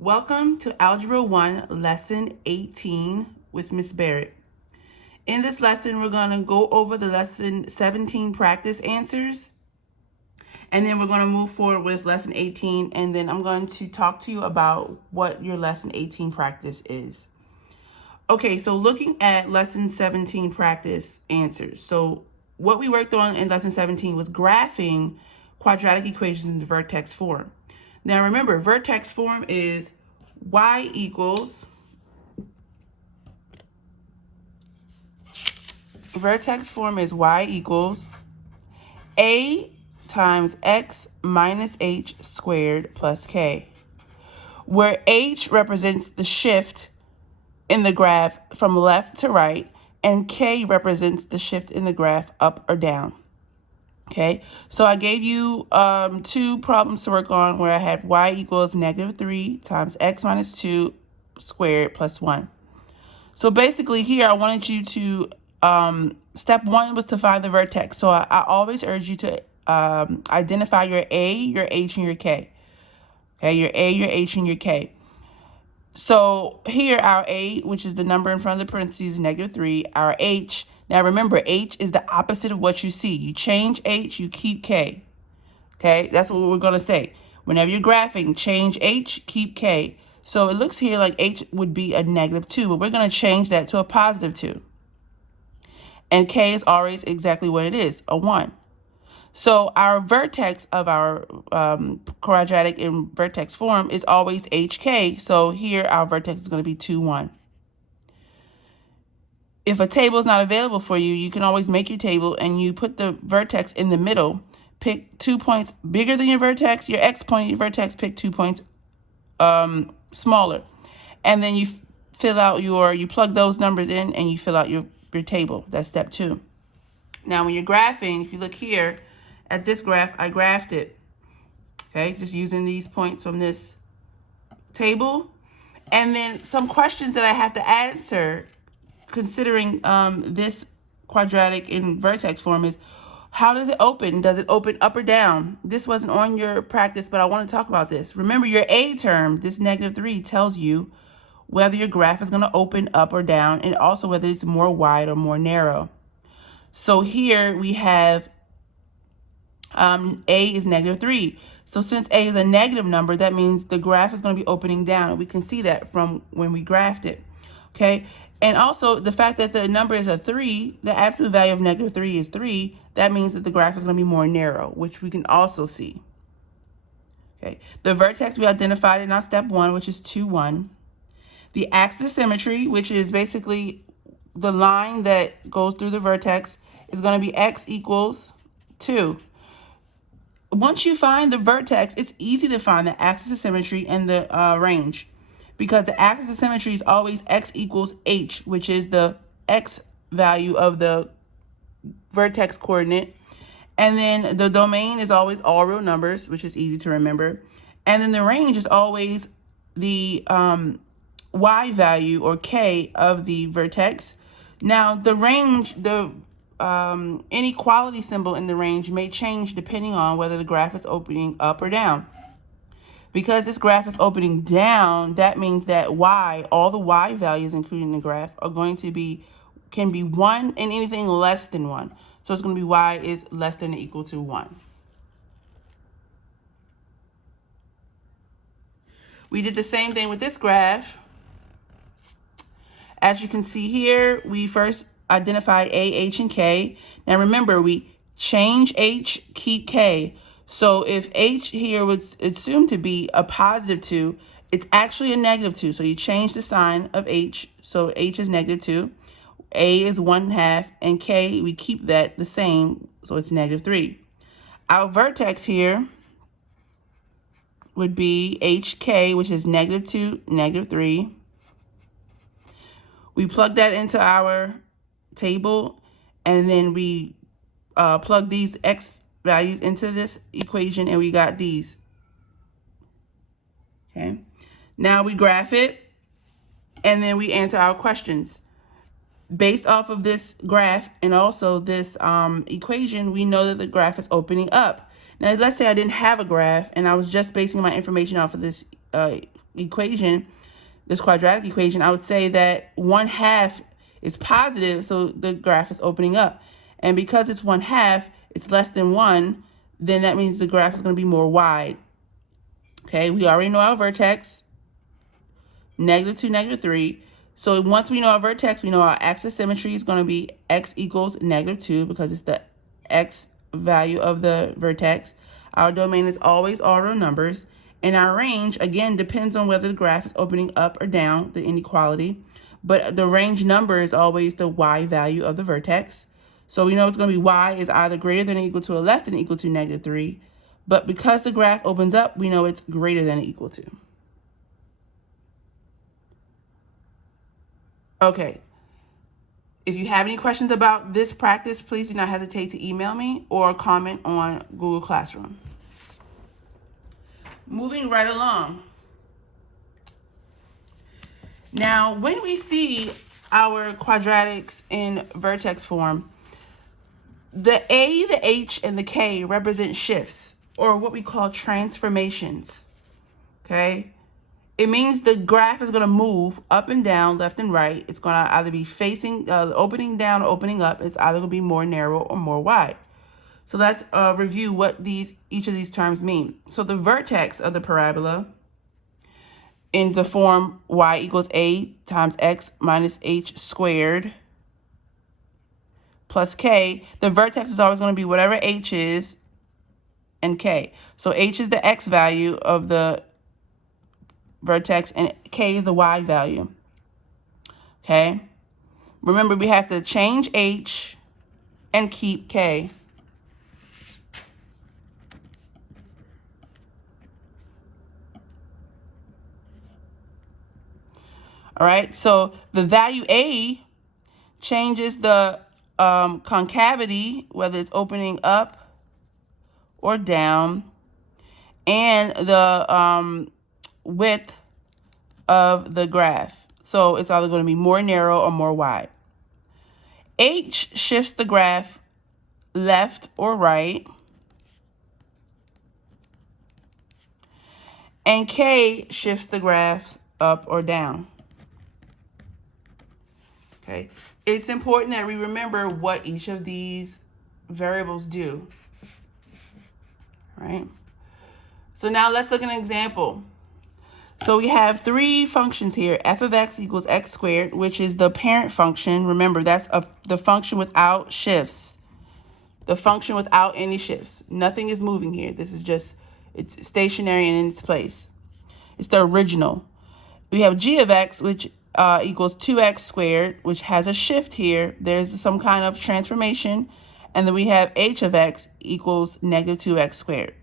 Welcome to Algebra 1, Lesson 18 with Ms. Barrett. In this lesson, we're going to go over the Lesson 17 practice answers, and then we're going to move forward with Lesson 18, and then I'm going to talk to you about what your Lesson 18 practice is. Okay, so looking at Lesson 17 practice answers. So what we worked on in Lesson 17 was graphing quadratic equations in the vertex form. Now remember, vertex form is y equals a times x minus h squared plus k, where h represents the shift in the graph from left to right, and k represents the shift in the graph up or down. Okay, so I gave you two problems to work on where I had y equals -3 times x minus 2 squared plus 1. So basically here I wanted you to, step one was to find the vertex. So I always urge you to identify your a, your h, and your k. Okay, your a, your h, and your k. So here our a, which is the number in front of the parentheses, is -3. Our h, now remember, h is the opposite of what you see. You change h, you keep k. Okay, that's what we're going to say. Whenever you're graphing, change h, keep k. So it looks here like h would be a -2, but we're going to change that to a +2. And k is always exactly what it is, a 1. So our vertex of our quadratic in vertex form is always hk. So here our vertex is going to be 2, 1. If a table is not available for you, you can always make your table and you put the vertex in the middle. Pick 2 points bigger than your vertex, your x point of your vertex, pick 2 points smaller. And then you fill out you plug those numbers in and you fill out your table. That's step 2. Now when you're graphing, if you look here at this graph, I graphed it. Okay, just using these points from this table. And then some questions that I have to answer considering this quadratic in vertex form is, how does it open? Does it open up or down? This wasn't on your practice, but I want to talk about this. Remember, your a term, this -3, tells you whether your graph is going to open up or down, and also whether it's more wide or more narrow. So here we have a is -3. So since a is a negative number, that means the graph is going to be opening down. And we can see that from when we graphed it. Okay. And also the fact that the number is a 3, the absolute value of -3 is 3. That means that the graph is going to be more narrow, which we can also see. Okay. The vertex we identified in our step 1, which is 2, 1. The axis of symmetry, which is basically the line that goes through the vertex, is going to be x equals 2. Once you find the vertex, it's easy to find the axis of symmetry and the range, because the axis of symmetry is always x equals h, which is the x value of the vertex coordinate. And then the domain is always all real numbers, which is easy to remember. And then the range is always the y value, or k, of the vertex. Now the range, the inequality symbol in the range may change depending on whether the graph is opening up or down. Because this graph is opening down, that means that y, all the y values included in the graph, are going to be, can be 1 and anything less than 1. So it's going to be y is less than or equal to 1. We did the same thing with this graph. As you can see here, we first identified a, h, and k. Now remember, we change h, keep k. So if h here was assumed to be a +2, it's actually a -2. So you change the sign of h. So h is -2, a is 1/2, and k, we keep that the same. So it's -3. Our vertex here would be hk, which is -2, -3. We plug that into our table, and then we plug these x values into this equation, and we got these. Okay, now we graph it, and then we answer our questions. Based off of this graph and also this equation, we know that the graph is opening up. Now, let's say I didn't have a graph and I was just basing my information off of this equation, this quadratic equation, I would say that 1/2 is positive, so the graph is opening up. And because it's 1/2, it's less than 1, then that means the graph is going to be more wide. Okay, we already know our vertex, -2, -3. So once we know our vertex, we know our axis symmetry is going to be x equals -2 because it's the x value of the vertex. Our domain is always order numbers. And our range, again, depends on whether the graph is opening up or down, the inequality. But the range number is always the y value of the vertex. So we know it's going to be y is either greater than or equal to or less than or equal to -3. But because the graph opens up, we know it's greater than or equal to. Okay. If you have any questions about this practice, please do not hesitate to email me or comment on Google Classroom. Moving right along. Now, when we see our quadratics in vertex form, the A, the H, and the K represent shifts, or what we call transformations. Okay? It means the graph is going to move up and down, left and right. It's going to either be facing, opening down or opening up. It's either going to be more narrow or more wide. So let's review what each of these terms mean. So the vertex of the parabola in the form y equals a times x minus h squared plus k, the vertex is always going to be whatever h is and k. So h is the x value of the vertex and k is the y value. Okay? Remember, we have to change h and keep k. All right, so the value A changes the concavity, whether it's opening up or down, and the width of the graph. So it's either going to be more narrow or more wide. H shifts the graph left or right, and K shifts the graph up or down. Okay, it's important that we remember what each of these variables do. All right, so now let's look at an example. So we have three functions here. F of x equals x squared, which is the parent function. Remember, that's the function without shifts. The function without any shifts. Nothing is moving here. This is just, it's stationary and in its place. It's the original. We have g of x, which equals 2x squared, which has a shift here. There's some kind of transformation. And then we have h of x equals -2x squared.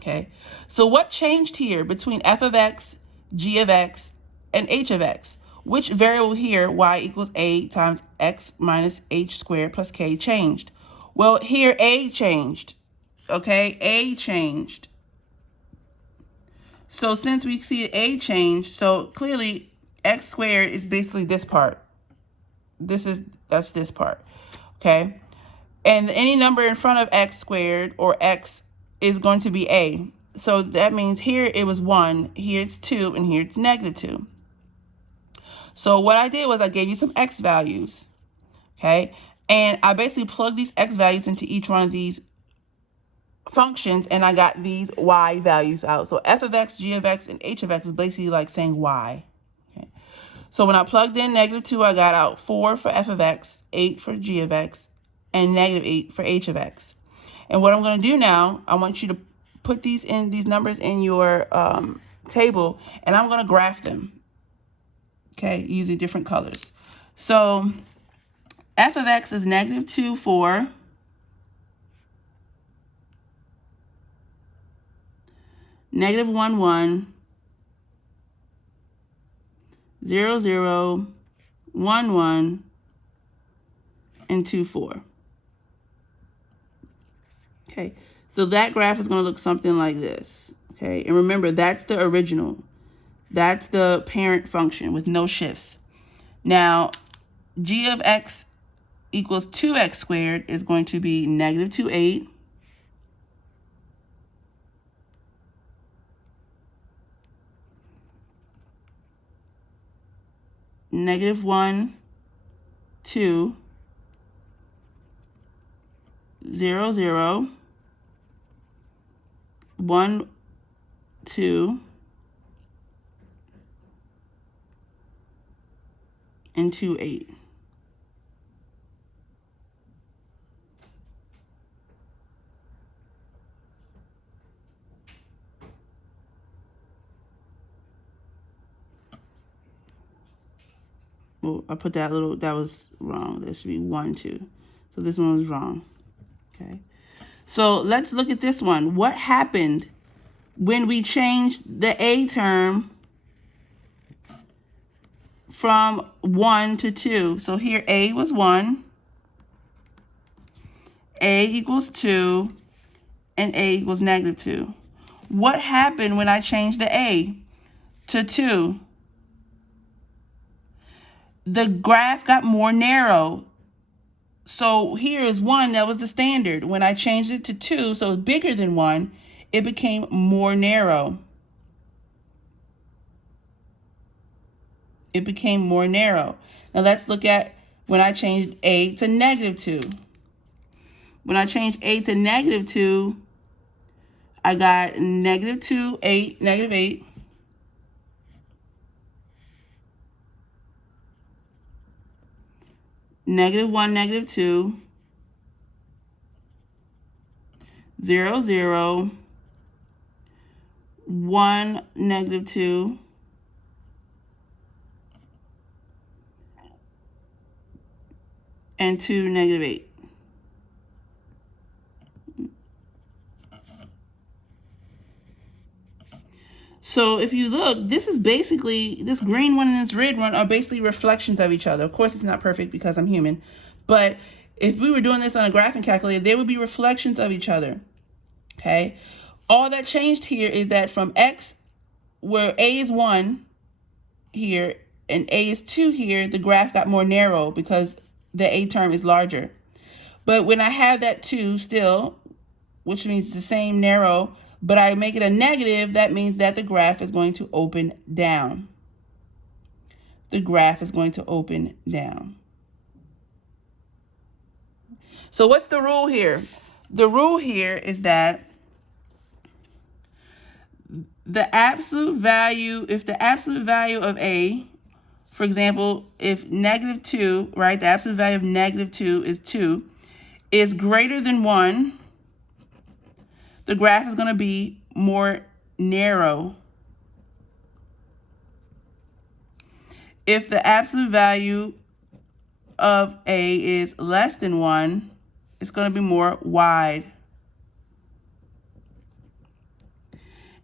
Okay, so what changed here between f of x, g of x, and h of x? Which variable here, y equals a times x minus h squared plus k, changed? Well, here a changed. Okay, a changed. So since we see a changed, so clearly x squared is basically this part. That's this part. Okay, and any number in front of x squared or x is going to be a. So that means here it was 1, here it's 2, and here it's -2. So what I did was I gave you some x values, okay? And I basically plugged these x values into each one of these functions, and I got these y values out. So f of x, g of x, and h of x is basically like saying y. Okay? So when I plugged in -2, I got out 4 for f of x, 8 for g of x, and -8 for h of x. And what I'm going to do now, I want you to put these numbers in your table, and I'm going to graph them, okay, using different colors. So f of x is -2, 4. -1, 1. 0, 0. 1, 1. And 2, 4. Okay, so that graph is going to look something like this. Okay, and remember, that's the original. That's the parent function with no shifts. Now, g of x equals 2x squared is going to be -2, 8. -1, 2, 0, 0, 1, 2, and 2, 8. Well, I put that was wrong. There should be 1, 2. So this one was wrong. Okay. So let's look at this one. What happened when we changed the A term from 1 to 2? So here A was 1, A equals 2, and A equals -2. What happened when I changed the A to 2? The graph got more narrow. So here is 1, that was the standard. When I changed it to 2, so it's bigger than 1, it became more narrow. It became more narrow. Now let's look at when I changed A to -2. When I changed A to -2, I got -2, 8, -8. -1, -2, 0, 0, 1, -2, and 2, -8. So if you look, this is basically, this green one and this red one are basically reflections of each other. Of course, it's not perfect because I'm human, but if we were doing this on a graphing calculator, they would be reflections of each other, okay? All that changed here is that from X, where A is 1 here and A is 2 here, the graph got more narrow because the A term is larger. But when I have that 2 still, which means the same narrow, but I make it a negative, that means that the graph is going to open down. The graph is going to open down. So what's the rule here? The rule here is that the absolute value, if the absolute value of A, for example, if -2, right, the absolute value of -2 is 2, is greater than 1, the graph is going to be more narrow. If the absolute value of A is less than 1, it's going to be more wide.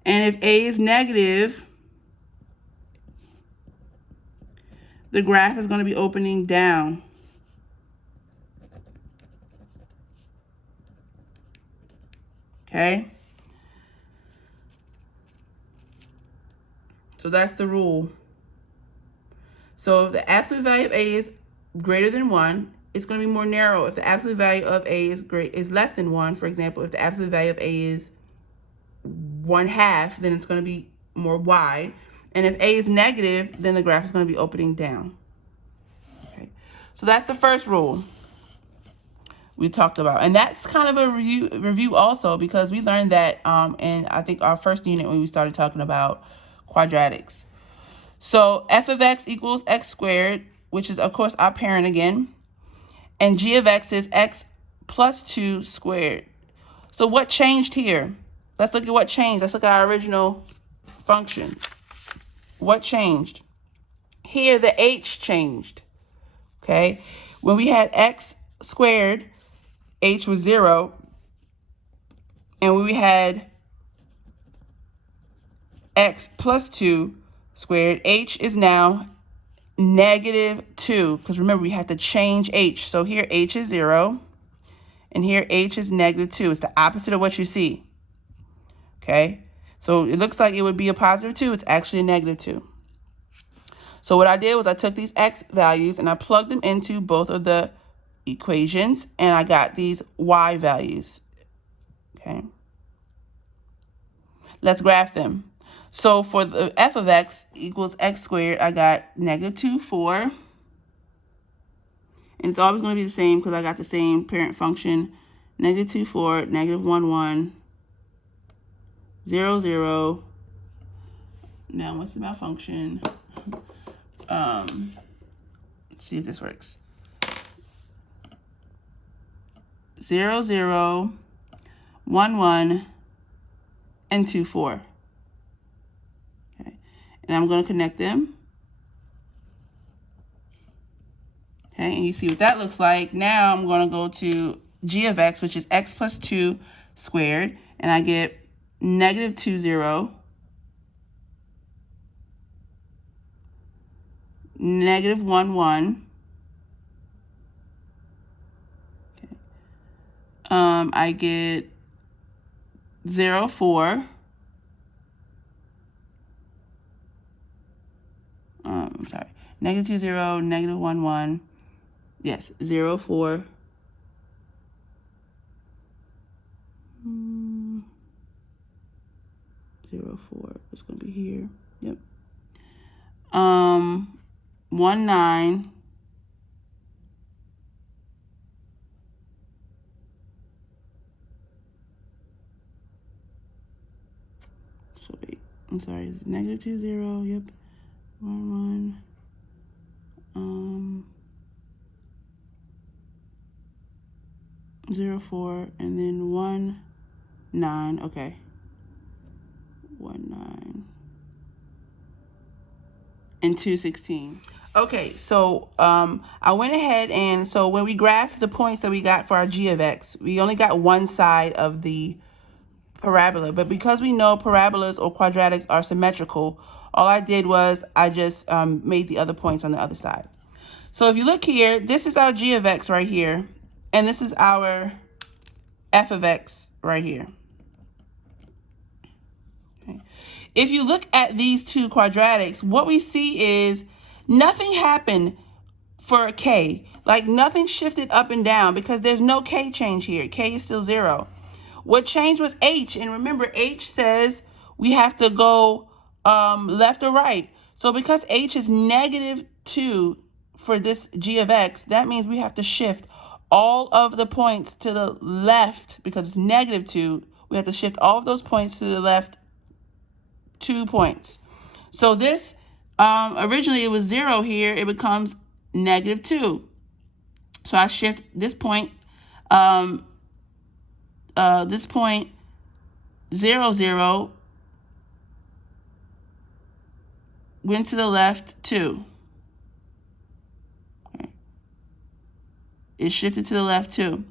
And if A is negative, the graph is going to be opening down. Okay? So that's the rule. So if the absolute value of A is greater than 1, it's going to be more narrow. If the absolute value of A is less than 1, for example, if the absolute value of A is 1/2, then it's going to be more wide. And if A is negative, then the graph is going to be opening down. Okay. So that's the first rule we talked about. And that's kind of a review also, because we learned that in, I think, our first unit when we started talking about quadratics. So f of x equals x squared, which is, of course, our parent again. And g of x is x plus 2 squared. So what changed here? Let's look at what changed. Let's look at our original function. What changed? Here, the h changed. Okay? When we had x squared, h was 0. And when we had x plus 2 squared, h is now -2. Because remember, we had to change h. So here, h is 0. And here, h is -2. It's the opposite of what you see. Okay? So it looks like it would be a +2. It's actually a -2. So what I did was I took these x values and I plugged them into both of the equations, and I got these y values. Okay? Let's graph them. So for the f of x equals x squared, I got negative 2, 4. And it's always going to be the same because I got the same parent function. Negative 2, 4, negative 1, 1, 0, 0. Now, what's the malfunction? Let's see if this works. 0, 0, 1, 1, and 2, 4. Okay. And I'm going to connect them. Okay, and you see what that looks like. Now I'm going to go to g of x, which is x plus 2 squared, and I get negative 2, 0, negative 1, 1. Okay. I get 0, 4. I'm sorry. Negative 2, 0, negative 1, 1. Yes, 0, 4. 0, 4 is going to be here. Yep. 1, 9. So wait, I'm sorry, it's negative 2, 0. Yep. 1, 1. 0, 4, and then 1, 9. Okay. 1, 9. And 2, 16. Okay, so I went ahead and so when we graphed the points that we got for our g of x, we only got one side of the parabola. But because we know parabolas or quadratics are symmetrical, all I did was I just made the other points on the other side. So if you look here, this is our g of x right here. And this is our f of x right here. Okay. If you look at these two quadratics, what we see is nothing happened for k. Like nothing shifted up and down because there's no k change here. K is still 0. What changed was h. And remember, h says we have to go left or right. So because h is negative 2 for this g of x, that means we have to shift all of the points to the left because it's negative 2. We have to shift all of those points to the left 2 points. So this, originally it was 0 here. It becomes negative 2. So I shift this point, 0, 0, went to the left 2. It shifted to the left too.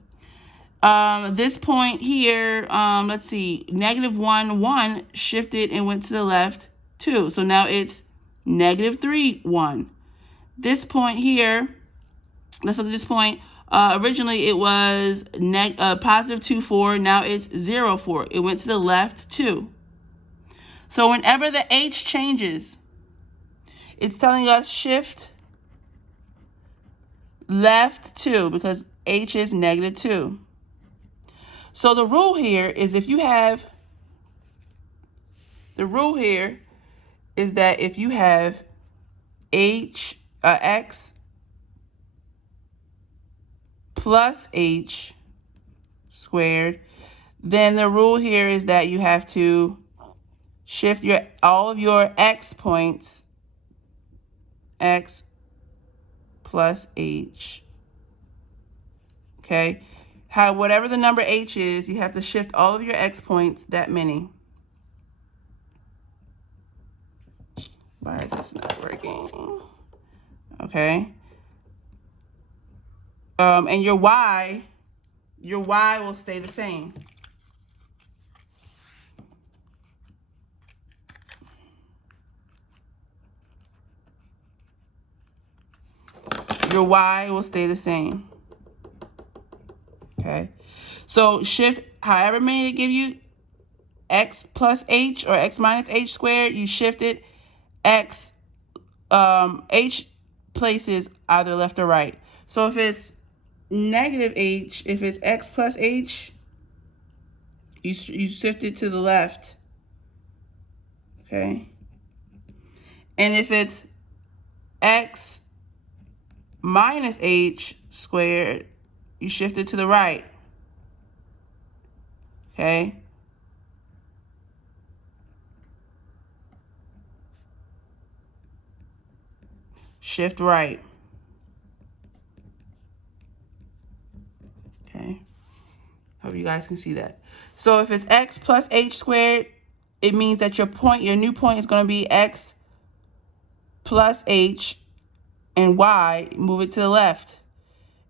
This point here, let's see, negative 1, 1 shifted and went to the left 2. So now it's negative 3, 1. This point here, let's look at this point. Originally it was positive 2, 4. Now it's 0, 4. It went to the left 2. So whenever the h changes, it's telling us shift left 2 because h is negative 2. So the rule here is if you have, the rule here is that if you have x plus h squared, then the rule here is that you have to shift all of your x points, x plus h. Okay, whatever the number h is, you have to shift all of your x points that many. Why is this not working? Okay. And your y will stay the same. Your y will stay the same. Okay. So shift however many they give you, x plus h or x minus h squared, you shift it x, h places either left or right. So if it's negative h, if it's x plus h, you shift it to the left. okay? And if it's x minus h squared, you shift it to the right, okay? Shift right, okay? Hope you guys can see that. So if it's x plus h squared, it means that your new point is going to be x plus h, and y, move it to the left.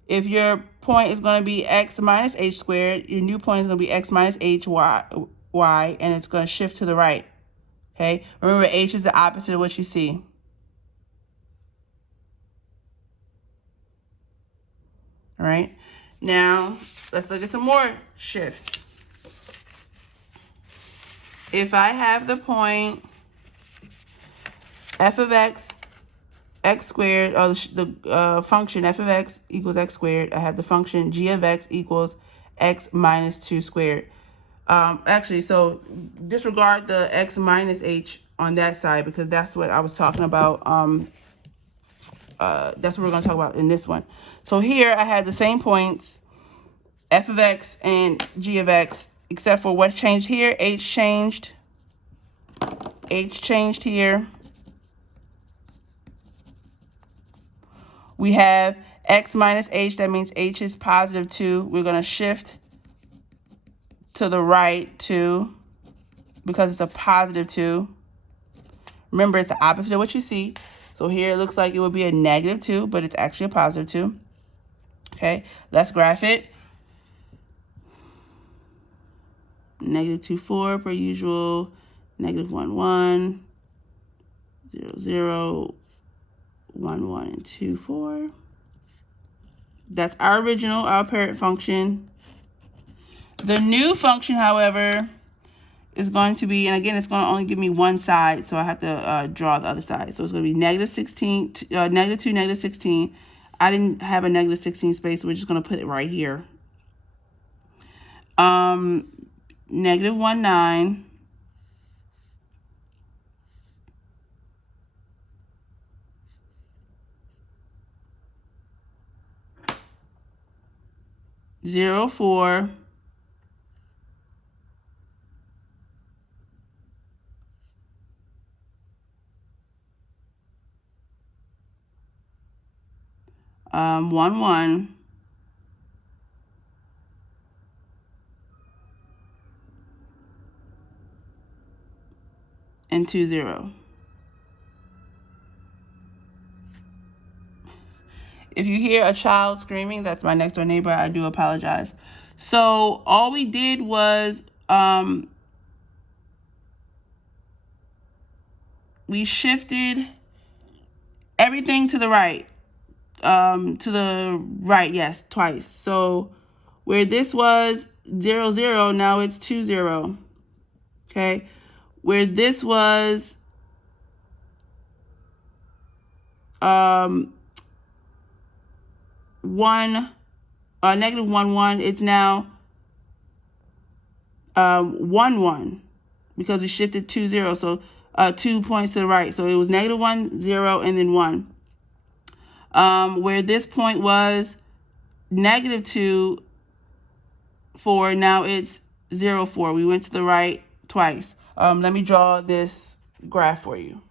If your point is going to be x minus h squared, your new point is going to be x minus h y, and it's going to shift to the right, okay? Remember, h is the opposite of what you see. All right, now let's look at some more shifts. If I have the point f of x squared, or the function f of x equals x squared, I have the function g of x equals x minus 2 squared. Actually, so disregard the x minus h on that side, because that's what I was talking about. That's what we're going to talk about in this one. So here I had the same points, f of x and g of x, except for what changed here. H changed here. We have x minus h. That means h is positive 2. We're going to shift to the right 2 because it's a positive 2. Remember, it's the opposite of what you see. So here it looks like it would be a negative 2, but it's actually a positive 2. Okay, let's graph it. Negative 2, 4 per usual. Negative 1, 1. 0, 0. 1, 1, and 2, 4. That's our original, our parent function. The new function, however, is going to be, and again, it's going to only give me one side, so I have to draw the other side. So it's going to be negative 16, negative 2, negative 16. I didn't have a negative 16 space, so we're just going to put it right here. Negative 1, 9. Zero, 4. One, 1. And 2, 0. If you hear a child screaming, that's my next door neighbor. I do apologize. So all we did was we shifted everything to the right. Yes, twice. So where this was 0, 0, now it's 2, 0. Okay. Where this was negative 1, 1, it's now 1, 1, because we shifted 2, 0. So 2 points to the right. So it was negative 1, 0, and then 1. Where this point was negative 2, 4, now it's 0, 4. We went to the right twice. Let me draw this graph for you.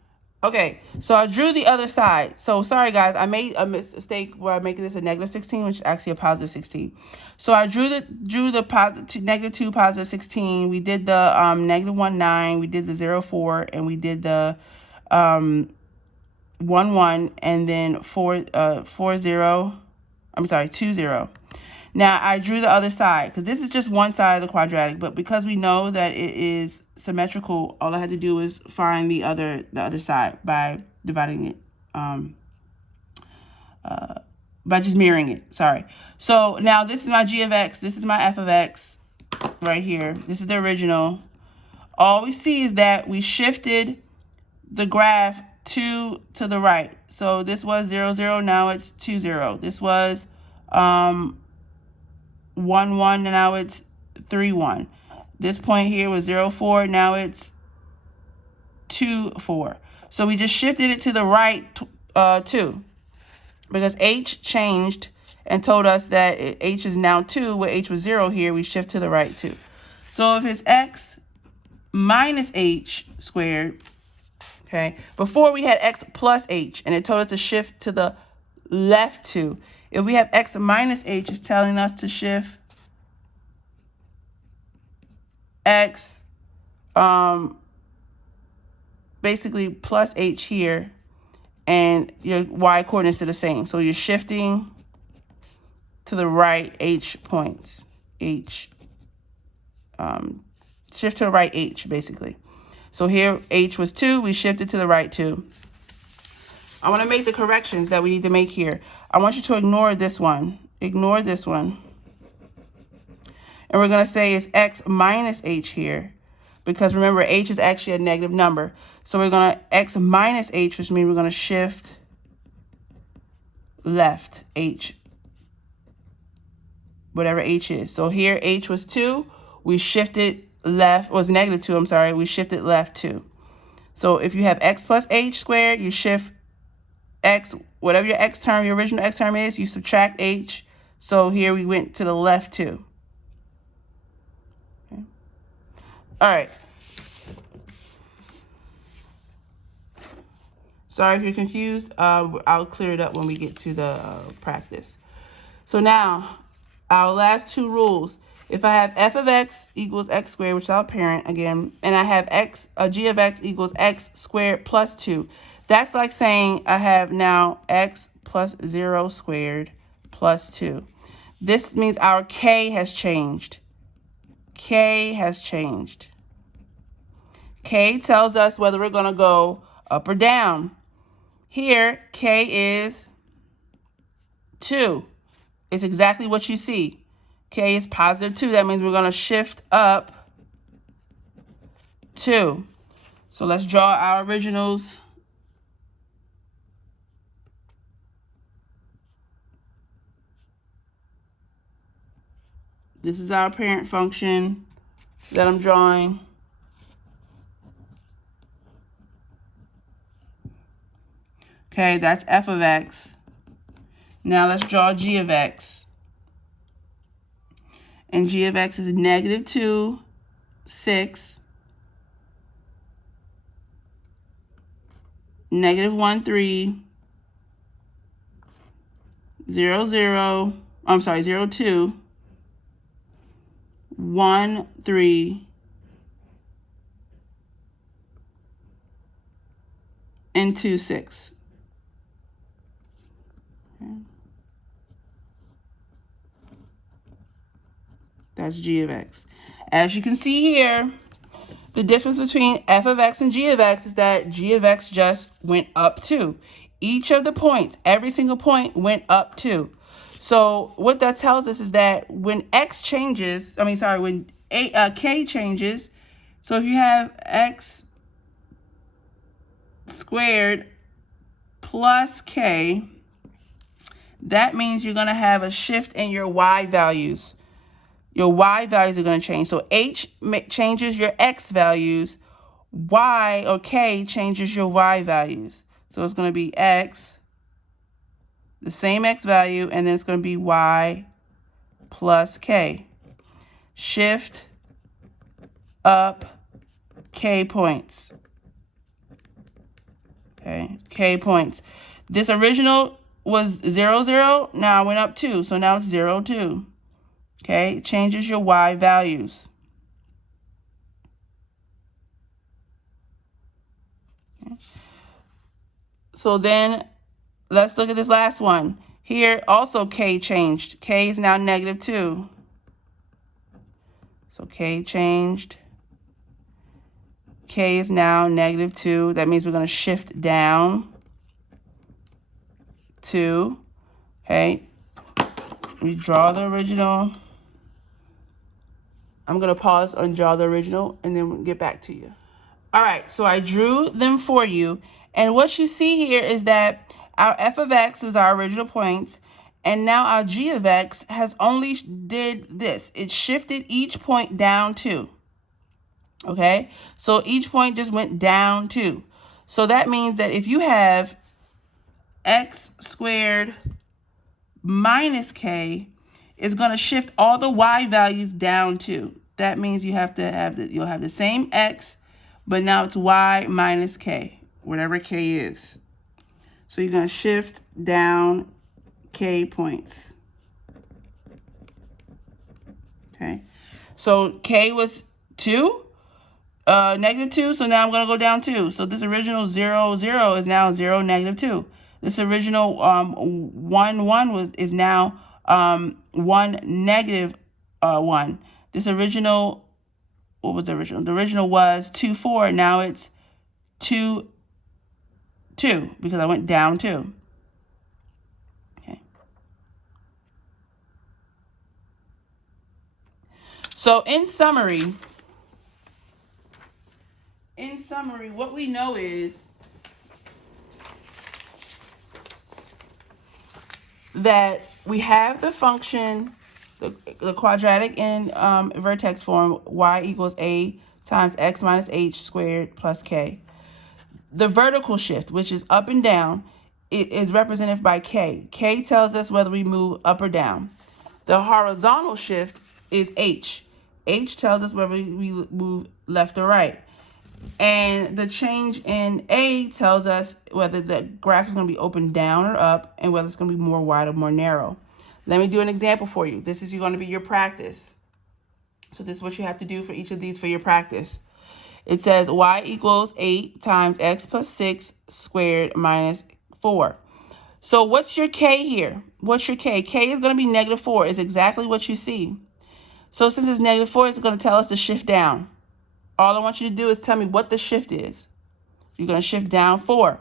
Okay, so I drew the other side. So sorry, guys, I made a mistake where I'm making this a negative 16, which is actually a positive 16. So I drew the positive, negative 2, positive 16. We did the negative 1, 9. We did the 0, 4, and we did the 1, 1, and then 4, 0. I'm sorry, 2, 0. Now I drew the other side because this is just one side of the quadratic, but because we know that it is symmetrical, all I had to do is find the other side by dividing it, by just mirroring it. Sorry. So now this is my g of x. This is my f of x right here. This is the original. All we see is that we shifted the graph 2 to the right. So this was 0, 0. Now it's 2, 0. This was 1, 1, and now it's 3, 1. This point here was 0, 4. Now it's 2, 4. So we just shifted it to the right 2 because h changed and told us that h is now 2, where h was 0 here. We shift to the right 2. So if it's x minus h squared, okay, before we had x plus h, and it told us to shift to the left 2. If we have x minus h, it's telling us to shift x basically plus h here, and your y coordinates are the same. So you're shifting to the right h points. Shift to the right h, basically. So here h was 2, we shifted to the right 2. I want to make the corrections that we need to make here. I want you to ignore this one. Ignore this one. And we're going to say it's x minus h here, because remember, h is actually a negative number. So we're going to x minus h, which means we're going to shift left h, whatever h is. So here h was 2, we shifted left, was negative 2, I'm sorry, we shifted left 2. So if you have x plus h squared, you shift x, whatever your x term, your original x term is, you subtract h. So here we went to the left 2. Okay. All right. Sorry if you're confused. I'll clear it up when we get to the practice. So now, our last two rules. If I have f of x equals x squared, which is our parent again, and I have g of x equals x squared plus 2, that's like saying I have now x plus 0 squared plus 2. This means our k has changed. K has changed. K tells us whether we're going to go up or down. Here, k is 2. It's exactly what you see. K is positive 2. That means we're going to shift up 2. So let's draw our originals. This is our parent function that I'm drawing. Okay, that's f of x. Now let's draw g of x. And g of x is negative 2, 6, negative 1, 3, 0, 0, I'm sorry, 0, 2, 1, 3, and 2, 6. Okay. That's g of x. As you can see here, the difference between f of x and g of x is that g of x just went up 2. Each of the points, every single point went up 2. So what that tells us is that when x changes, when k changes, so if you have x squared plus k, that means you're going to have a shift in your y values. Your y values are going to change. So h changes your x values. Y or k changes your y values. So it's going to be x, the same x value, and then it's going to be y plus k. Shift up k points. Okay, k points. This original was 0, 0. Now it went up 2. So now it's 0, 2. Okay, it changes your y values. Okay. So then let's look at this last one. Here also k changed. K is now negative 2. So k changed. K is now negative 2. That means we're going to shift down 2. Okay, we draw the original. I'm going to pause and draw the original, and then we'll get back to you. All right, so I drew them for you. And what you see here is that our f of x was our original point, and now our g of x has only did this. It shifted each point down 2. Okay, so each point just went down 2. So that means that if you have x squared minus k, it's going to shift all the y values down 2. That means you have to have you'll have the same x, but now it's y minus k, whatever k is. So you're going to shift down k points. Okay, so k was 2. -2, so now I'm going to go down 2. So this original 0, 0 is now 0, -2. This original 1, 1 is now 1, -1. This original, what was the original? The original was 2, 4. Now it's 2, 2 because I went down 2. Okay. So in summary, what we know is that we have the function, the quadratic in vertex form, y equals a times x minus h squared plus k. The vertical shift, which is up and down, is represented by k. K tells us whether we move up or down. The horizontal shift is h. H tells us whether we move left or right. And the change in A tells us whether the graph is going to be open down or up, and whether it's going to be more wide or more narrow. Let me do an example for you. This is going to be your practice. So this is what you have to do for each of these for your practice. It says y equals 8 times x plus 6 squared minus 4. So what's your k here? What's your k? K is going to be -4. It's exactly what you see. So since it's -4, it's going to tell us to shift down. All I want you to do is tell me what the shift is. You're going to shift down 4.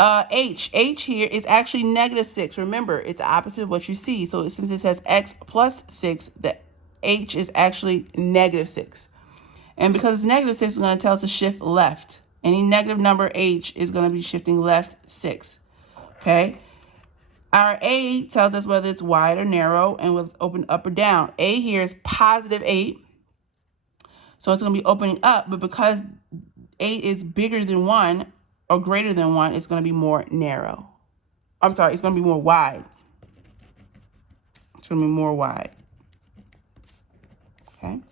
H here is actually -6. Remember, it's the opposite of what you see. So since it says x plus 6, the H is actually -6. And because it's -6, it's going to tell us to shift left. Any negative number H is going to be shifting left 6. Okay? Our A tells us whether it's wide or narrow and whether it's open up or down. A here is +8. So it's going to be opening up, but because 8 is bigger than 1 or greater than 1, it's going to be more narrow. I'm sorry, it's going to be more wide. It's going to be more wide. Okay?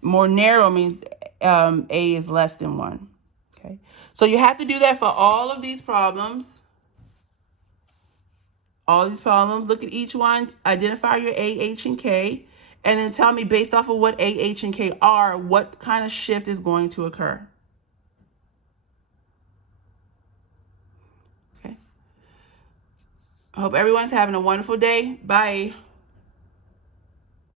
More narrow means A is less than 1. Okay? So you have to do that for all of these problems. Look at each one, identify your A, H, and K, and then tell me based off of what A, H, and K are, what kind of shift is going to occur. Okay. I hope everyone's having a wonderful day. Bye.